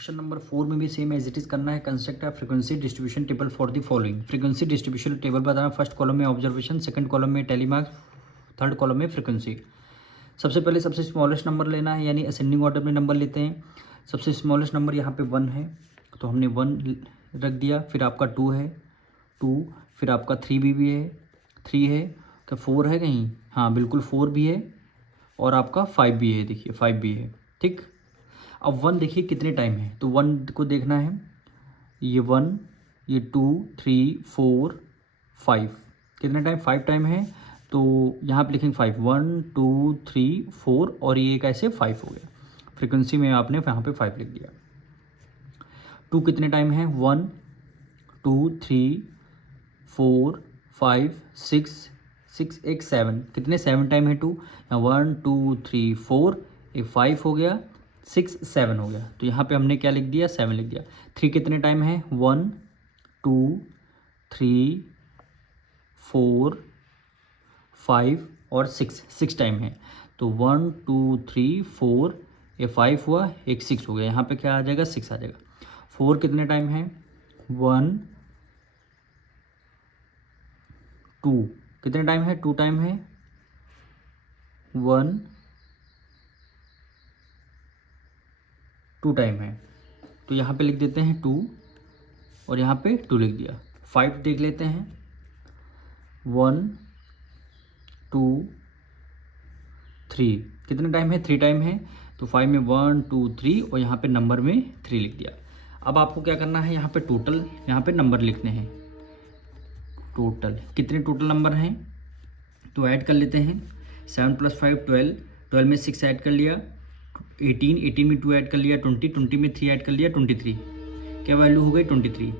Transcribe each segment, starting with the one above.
Question number 4 में भी same as it is करना है। Construct a frequency distribution table for the following. Frequency distribution table बताना। First column में observation, second column में टेलीमार्क, third column में फ्रीक्वेंसी। सबसे पहले सबसे स्मॉलेस्ट नंबर लेना है, यानी असेंडिंग ऑर्डर में नंबर लेते हैं। सबसे स्मॉलेस्ट नंबर यहाँ पे 1 है, तो हमने 1 रख दिया। फिर आपका 2 है, 2। फिर आपका 3 भी है, 3 है। क्या 4 है कहीं? हाँ बिल्कुल 4 भी है। और आपका 5 भी है, देखिए 5 भी है। ठीक, अब 1 देखिए कितने टाइम है, तो 1 को देखना है। ये 1, ये 2, 3, 4, 5 कितने टाइम? 5 टाइम है। तो यहाँ पे लिखेंगे 5, 1 2 3 4 और ये कैसे 5 हो गया। फ्रीक्वेंसी में आपने यहाँ पे 5 लिख दिया। 2 कितने टाइम है? 1 2 3 4 5 6 6 1 7 कितने 7 टाइम है 2। यहाँ 1 2 3 4 एक 5 हो गया, 6 7 हो गया। तो यहाँ पे हमने क्या लिख दिया? 7 लिख दिया। 3 कितने टाइम है? 1 2 3 4 5 और 6 टाइम है। तो 1 2 3 4 ये 5 हुआ, एक 6 हो गया। यहाँ पे क्या आ जाएगा? 6 आ जाएगा। 4 कितने टाइम है? 1 2 कितने टाइम है? 2 टाइम है। 1 2 टाइम है, तो यहाँ पे लिख देते हैं 2 और यहाँ पे 2 लिख दिया। 5 देख लेते हैं। 1 2 3 कितने टाइम है? 3 टाइम है। तो 5 में 1 2 3 और यहाँ पे नंबर में 3 लिख दिया। अब आपको क्या करना है? यहाँ पे टोटल, यहाँ पे नंबर लिखने हैं। टोटल कितने टोटल नंबर हैं तो ऐड कर लेते हैं। 7 + 5 12, 12 में 6 ऐड कर लिया, 18, 18 में 2 ऐड कर लिया, 20, 20 में 3 ऐड कर लिया, 23। क्या वैल्यू हो गई? 23।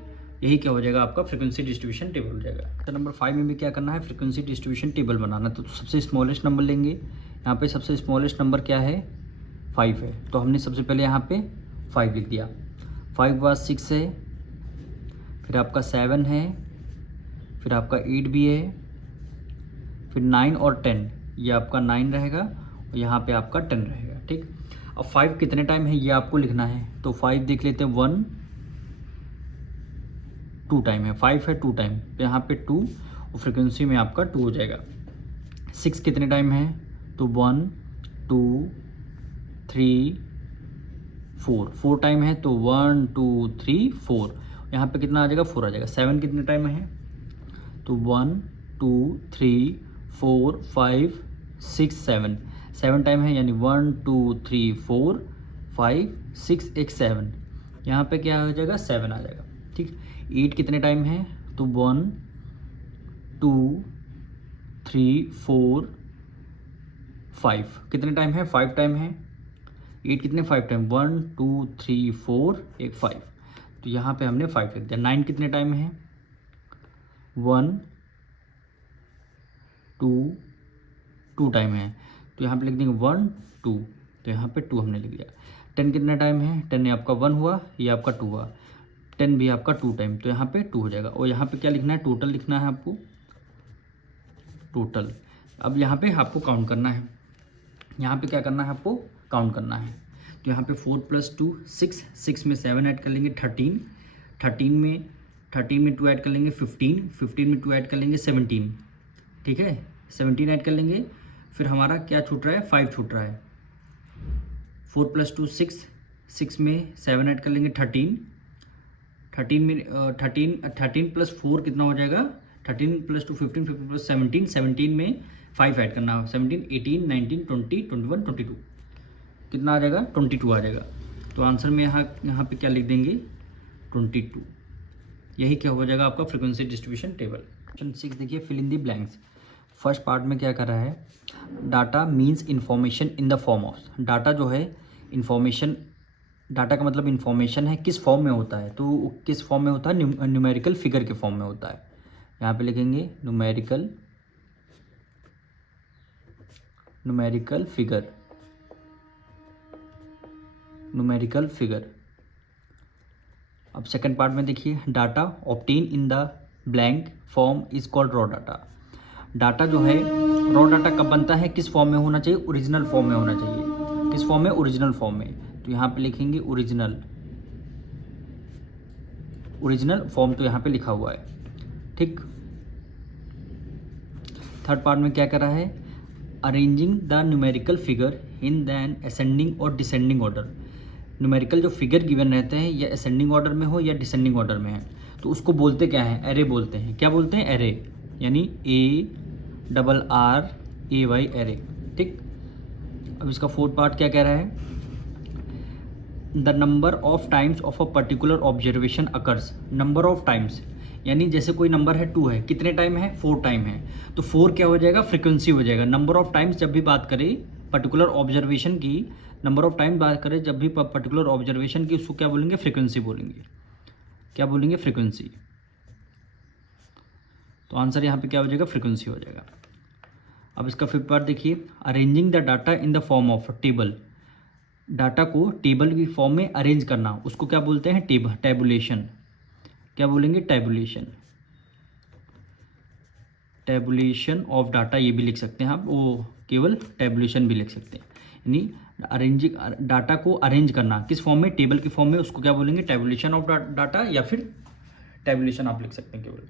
यही क्या हो जाएगा? आपका फ्रीक्वेंसी डिस्ट्रीब्यूशन टेबल हो जाएगा। तो नंबर 5 में भी क्या करना है? फ्रीक्वेंसी डिस्ट्रीब्यूशन टेबल बनाना। तो सबसे स्मॉलेस्ट नंबर लेंगे। यहाँ पे सबसे स्मॉलेस्ट नंबर क्या है? 5 है, तो हमने सबसे पहले यहाँ पे 5 लिख दिया। 5 बाद 6 है, फिर आपका 7 है, फिर आपका 8 भी है, फिर 9 और 10, ये आपका 9 रहेगा और यहाँ पे आपका 10 रहेगा। ठीक, अब 5 कितने टाइम है ये आपको लिखना है। तो 5 देख लेते हैं। 1 2 टाइम है, 5 है 2 टाइम, तो यहाँ पे 2 और फ्रिक्वेंसी में आपका 2 हो जाएगा। 6 कितने टाइम है? तो 1 2 3 4 टाइम है, तो 1 2 3 4, यहाँ पे कितना आ जाएगा? 4 आ जाएगा। 7 कितने टाइम है? तो 1 2 3 4 5 6 7 टाइम है, यानी 1 2 3 4 5 6 एक 7, यहाँ पे क्या हो जाएगा? 7 आ जाएगा। ठीक, 8 कितने टाइम है? तो 1 2 3 4 5 कितने टाइम है? 5 टाइम है। 8 कितने? 5 टाइम, 1 2 3 4 एक 5, तो यहाँ पे हमने 5 लिख दिया। 9 कितने टाइम है? 1 2 टाइम है, तो यहाँ पे लिख देंगे 1 2, तो यहाँ पे 2 हमने लिख दिया। 10 कितना टाइम है? 10 ये आपका 1 हुआ, ये आपका 2 हुआ। 10 भी आपका 2 टाइम, तो यहाँ पे 2 हो जाएगा। और यहाँ पे क्या लिखना है? टोटल लिखना है आपको, टोटल। अब यहाँ पे आपको काउंट करना है। यहाँ पे क्या करना है? आपको काउंट करना है। तो यहाँ पे 4 + 2 6, 6 में 7 ऐड कर लेंगे, 13, 13 में 2 ऐड कर लेंगे, 15, 15 में 2 ऐड कर लेंगे, 17। ठीक है, 17 ऐड कर लेंगे। फिर हमारा क्या छूट रहा है? 5 छूट रहा है। 4 + 2 6, 6 में 7 ऐड कर लेंगे, 13, 13 में 13 + 4 कितना हो जाएगा? 13 + 2 15, 15 + 17, 17 में 5 ऐड करना है, 17 18 19 20 21 22 कितना आ जाएगा? 22 आ जाएगा। तो आंसर में यहाँ पे क्या लिख देंगे? 22। यही क्या हो जाएगा? आपका फ्रीक्वेंसी डिस्ट्रीब्यूशन टेबल। क्वेश्चन 6 देखिए, fill in the blanks. First part में क्या कर रहा है? Data means information in the form of. Data जो है इन्फॉर्मेशन, डाटा का मतलब इन्फॉर्मेशन है, किस फॉर्म में होता है? तो किस फॉर्म में होता है? न्यूमेरिकल फिगर के फॉर्म में होता है। यहाँ पे लिखेंगे न्यूमेरिकल फिगर, न्यूमेरिकल फिगर। अब सेकंड पार्ट में देखिए, data obtain in the blank form is called raw data. Data जो है, रॉ डाटा कब बनता है? किस फॉर्म में होना चाहिए? ओरिजिनल फॉर्म में होना चाहिए। किस फॉर्म में? ओरिजिनल फॉर्म में। तो यहाँ पे लिखेंगे ओरिजिनल ओरिजिनल फॉर्म तो यहाँ पे लिखा हुआ है, ठीक। थर्ड पार्ट में क्या कर रहा है, arranging the numerical figure in than ascending और डिसेंडिंग ऑर्डर। न्यूमेरिकल जो फिगर गिवन रहते हैं या असेंडिंग ऑर्डर में हो या डिसेंडिंग ऑर्डर में है, तो उसको बोलते क्या हैं, एरे बोलते हैं। क्या बोलते हैं, एरे, यानी ARRAY एरे, ठीक। अब इसका फोर्थ पार्ट क्या कह रहा है, the number of times of a particular observation occurs. Number of times यानी जैसे कोई नंबर है 2 है, कितने टाइम है, 4 टाइम है, तो 4 क्या हो जाएगा, फ्रिक्वेंसी हो जाएगा। नंबर ऑफ टाइम्स जब भी बात करें पर्टिकुलर ऑब्जर्वेशन की, नंबर ऑफ टाइम बात करें जब भी पर्टिकुलर ऑब्जर्वेशन की, उसको क्या बोलेंगे, फ्रिक्वेंसी बोलेंगे। क्या बोलेंगे, फ्रिक्वेंसी। तो आंसर यहाँ पे क्या हो जाएगा, फ्रिक्वेंसी हो जाएगा। अब इसका फिफ्थ पार्ट देखिए, arranging the data in the form of table. Data को टेबल की फॉर्म में अरेंज करना, उसको क्या बोलते हैं, टैबुलेशन। क्या बोलेंगे, टैबुलेशन। टैबुलेशन ऑफ डाटा ये भी लिख सकते हैं आप, वो केवल टैबुलेशन भी लिख सकते हैं। यानी अरेंजिंग, डाटा को अरेंज करना किस फॉर्म में, टेबल की फॉर्म में, उसको क्या बोलेंगे, टैबुलेशन ऑफ डाटा, या फिर टैबुलेशन आप लिख सकते हैं केवल।